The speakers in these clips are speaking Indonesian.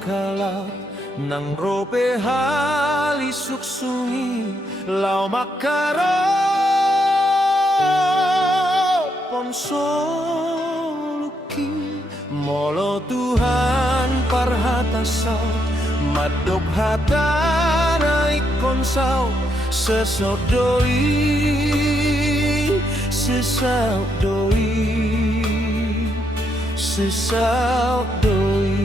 makalat nang robe hali suksungi lau makaro ponsoluki molo Tuhan parhatasa madop hatana ikonsau sesok doi sesau doi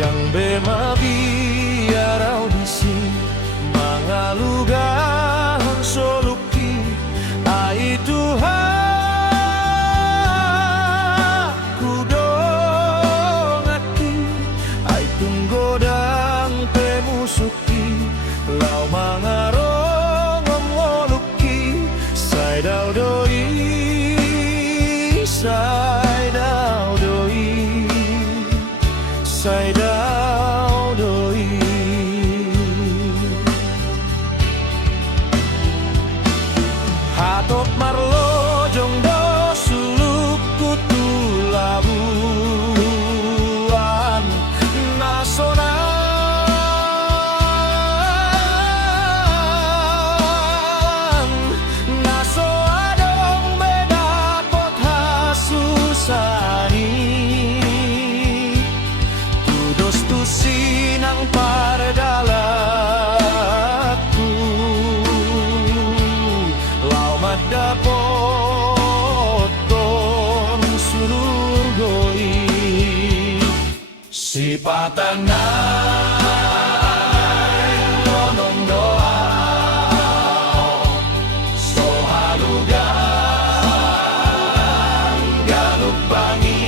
Dang bema biarau disi mangalugahan soluki ai Tuhan kudongati ai tunggodang pemusuki lau mangarong ngoluki saidau doi saidau doi saidau doi hatot marlo jongdo suluk kutu labuan nasional naso adong beda pot hasusani tudos tu sinang pardalaku lau madapot kon surgoi sipatana nonong doa sohalugan galupangi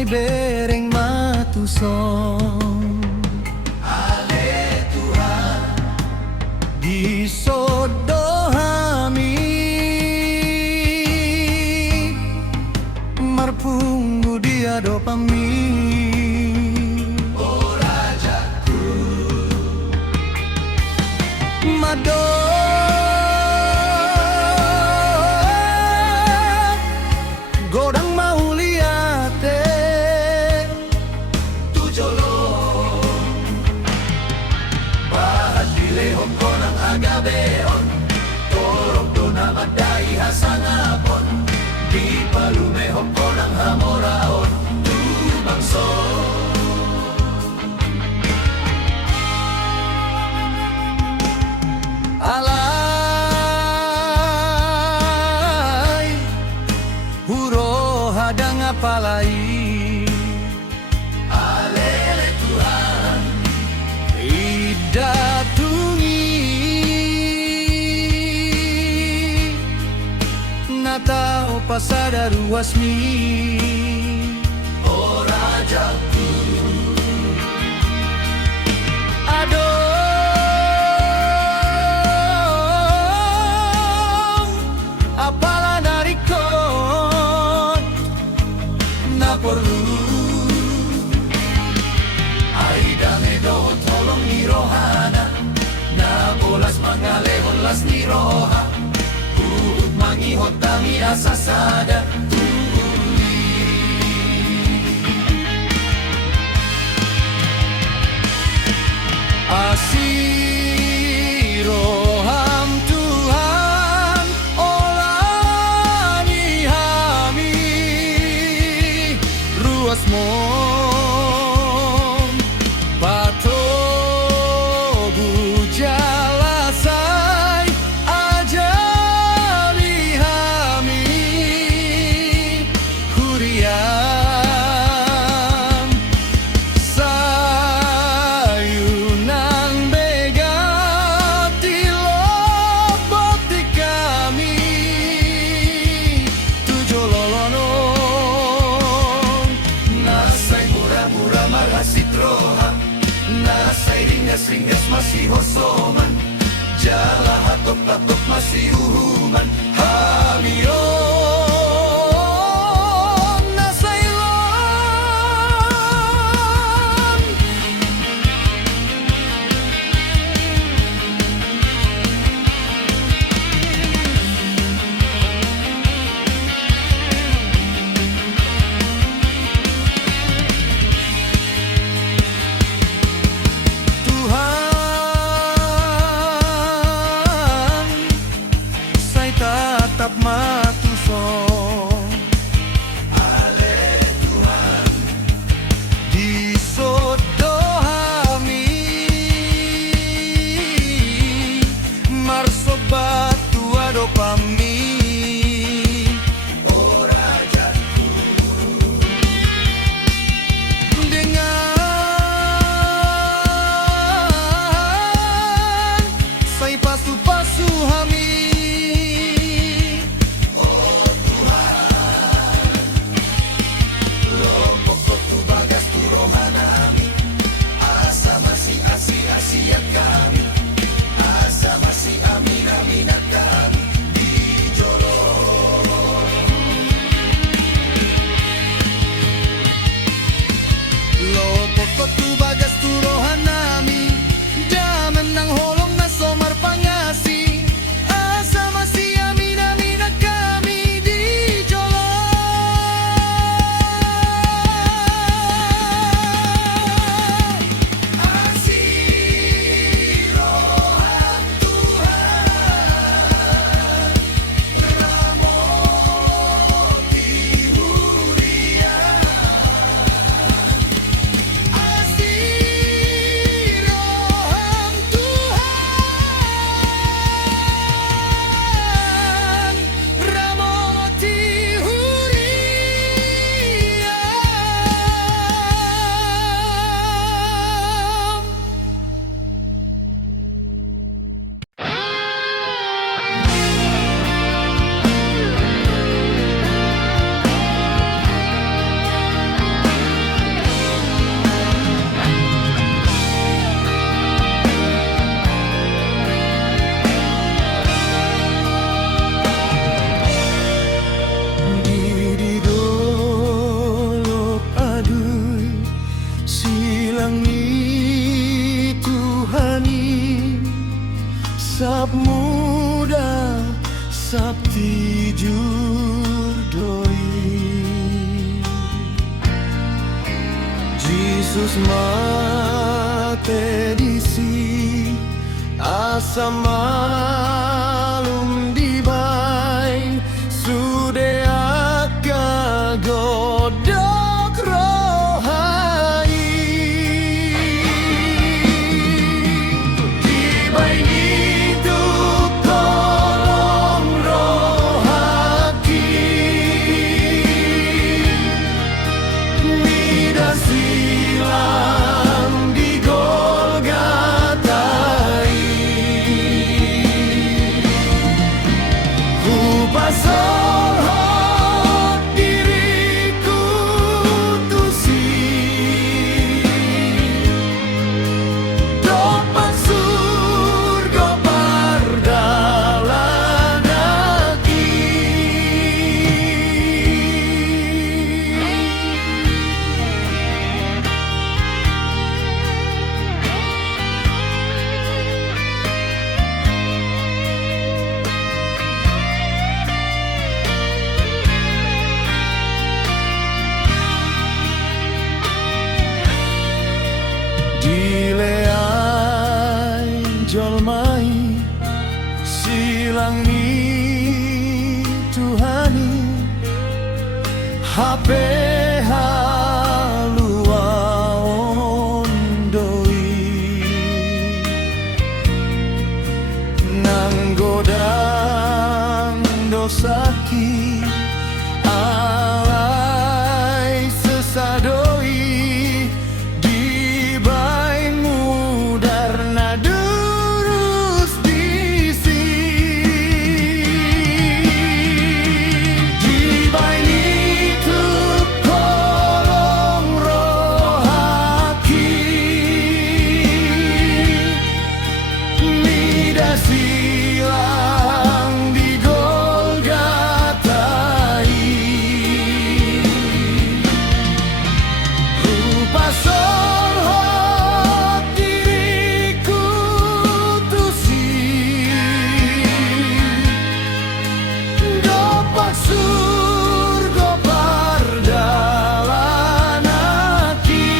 may bereng matusong. Ale Tuhan Di sodohami marpunggu dia dopami. O Rajaku Mado godang mauliate Tujolo Bahat dilehom ko ng agabeon Torok do na maday hasangapon Di palumehom ko ng hamoraon Tubangso alay huro hadang apalai. Alele Tuhan Idatungi natao pasada ruasmi. O Rajaku Adong apala narikot na perlu Ay dame do tolong ni rohana Na bolas mangalehon las ni roha Uut mangihot dami asasada Asiroham Tuhan olani hami ruas mom patogu jalasai ajali hami huriam sayunan begati loboti kami tujololonon Nasay mura-mura marhasitroha Nasay ringas-ringas masihosoman Jala hatok-hatok masiuhuman Hamion nasailon Tuhan say tatap matusong. Ale Tuhan Di sodohami marsobat tuado pami. O Rajaku Dengan say pasu-pasu hami Lombok ko tu bagas tu rohanami Asa masih asi-asiat kami Asa masih amin-aminat kami Di jolo lopot ko tu bagas tu rohanami jaman ng holong na somar pangasi asa masih amin-amin na kami di jolo. Asirohan Tuhan Ramoti Hurian Asiroham Yesus mate disi asa malum di bain sude akka godok rohai di bain hidup tolong rohaki mida silam di Golgatai ku pasol diriku tusi dapat surga pardalan aki dileai jolmai silang ni Tuhani HP halua ondoi nanggodang dosaki alai sesadoi di bain mudarna durus disi di bain itu kolong rohaki mida silang di Golgatai ku pasol hot diriku tusi dapat surga pardalan aki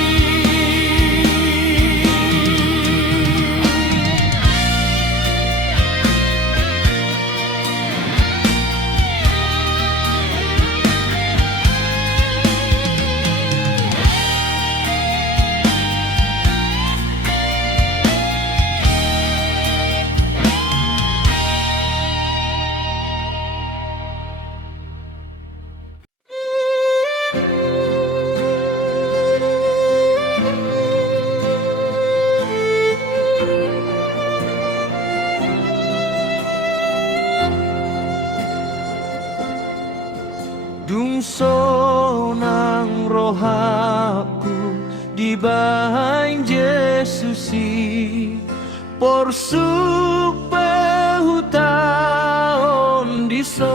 dungso nang rohaku di bain Yesusi porsuk pehutaon di son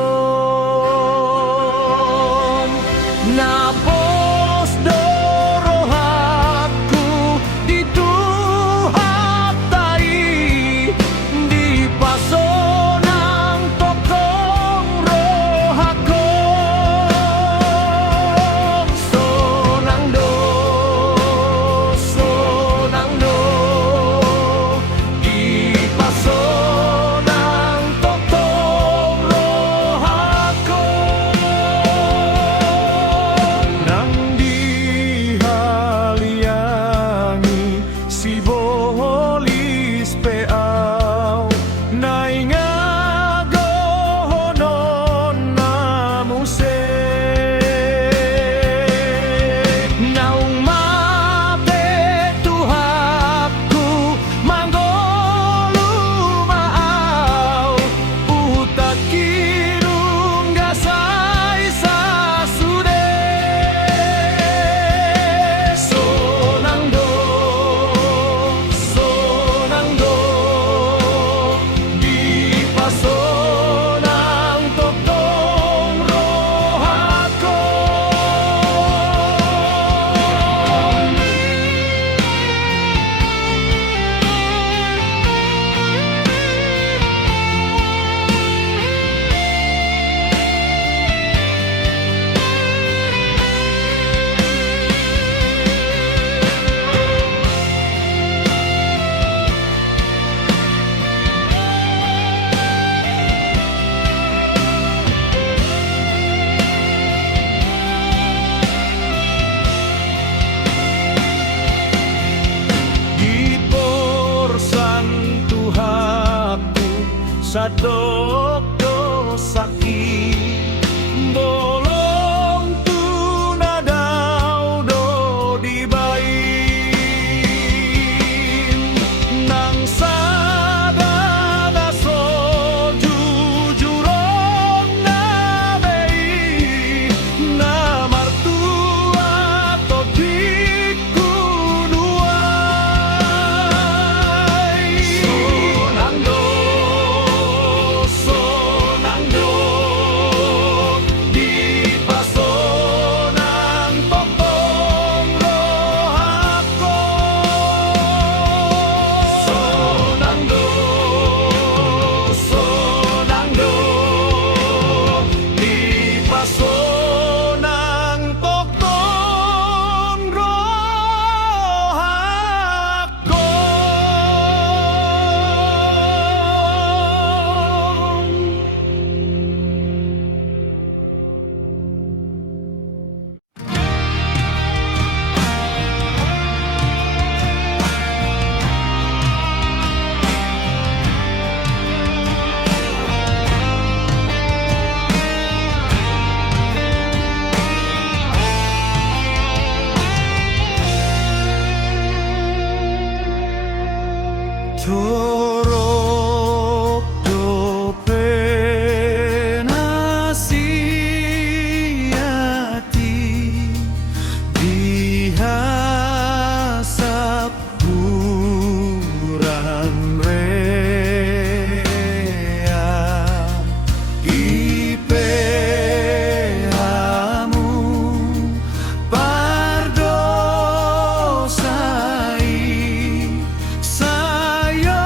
napos dorohaku di Tuhatai di pasonang tokong rohakong sonang do di pasonang tokong rohakong sadok dosaki bolong tunadau do dibain nang sadana so jujuron na bei na martua to dikunuai sonando di pasonang topong rohako sonando di pasonang topong rohako. Torok dope nasiati dihasap buran rea ipeamu pardosai saya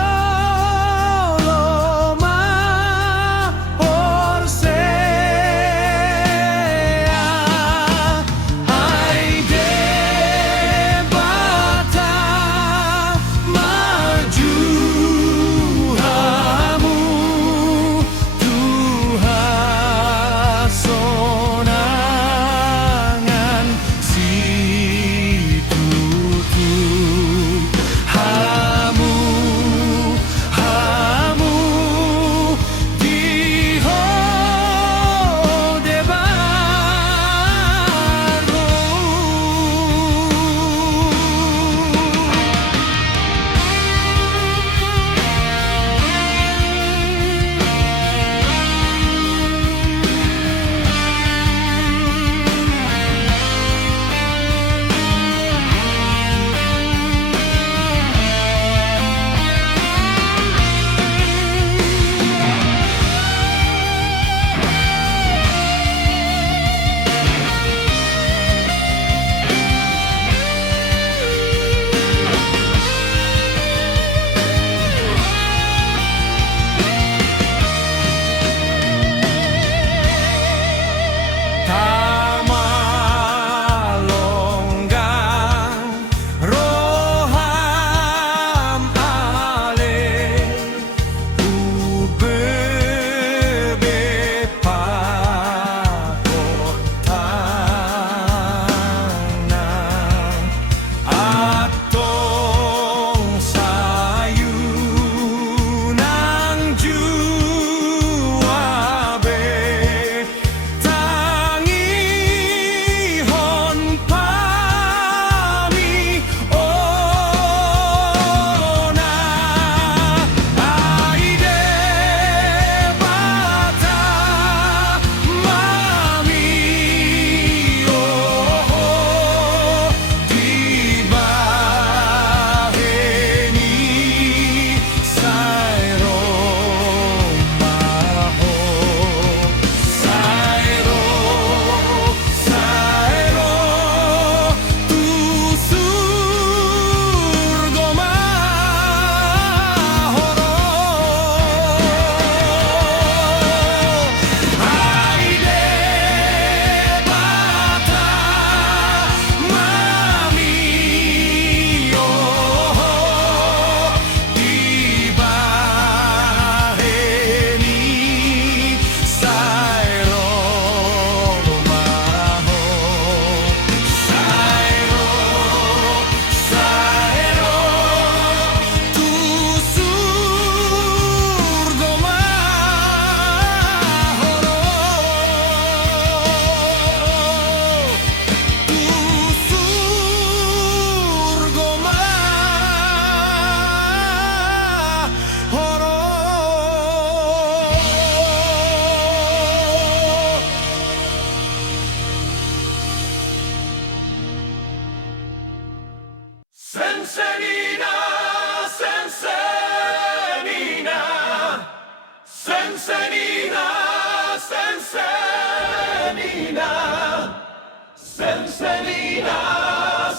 Sensenina,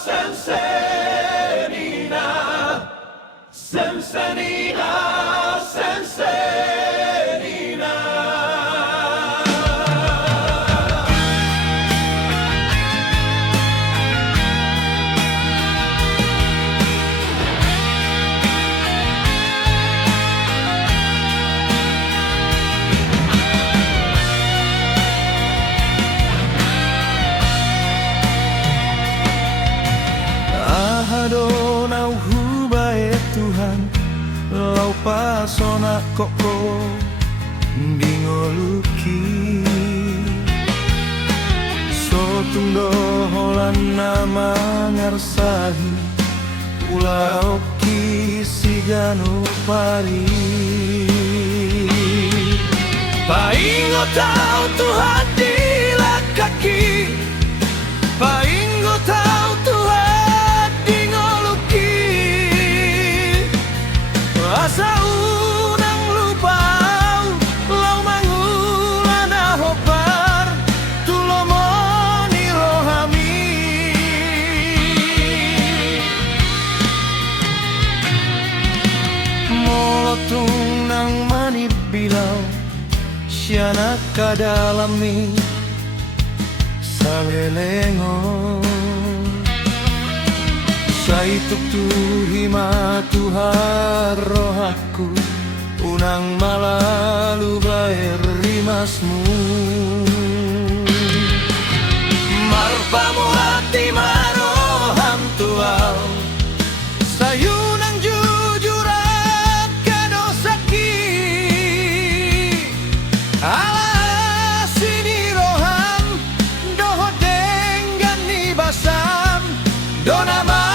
Sensenina, Sensenina, Sensenina. Adonau hubae Tuhan lau pasona koko bingoluki sotundo holan nama ngarsahi pulau ki siganu pari paingo tau Tuhan dila kaki paingo tau Tuhan asa unang lupau lau mangulana hopar tulomoni rohami molotung nang manit bilau siana kadalami salelengo Saituk tuhima Tuhan rohaku unang malalu baer rimasmu marpamu hati maroham tuau sayunang jujurat kadosaki ala sini roham doho dengan ni basam donama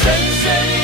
Sensenina